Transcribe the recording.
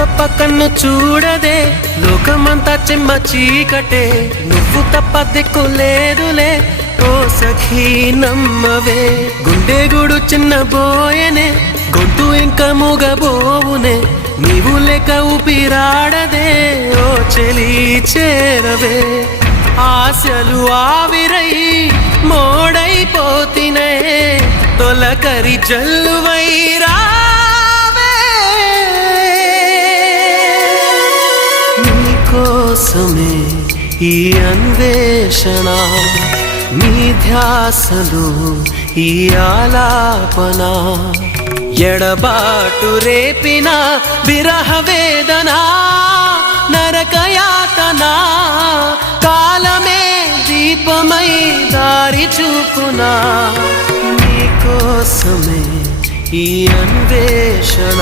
తప్ప కన్ను చూడదే, లోకమంతా చెమ్మ చీకటే, నువ్వు తప్ప దిక్కు లేదులే ఓ సఖీ నమ్మవే. గుండె గుడు చిన్న బోయనే, గొంతు ఇంకా మూగబోవునే, నీవు లేక ఊపిరాడదే ఓ చెలి చేరవే. ఆశలు ఆవిరై మోడైపోతినే, తొలకరి జల్లువై రావే. నీకోసమే ఈ అన్వేషణ, నీ ధ్యాసలో ఈ ఆలాపన, ఎడబాటు రేపిన విరహ వేదన, నరకయాతన, కాలమే దీపమై దారి చూపునా. నీకోసమే ఈ అన్వేషణ.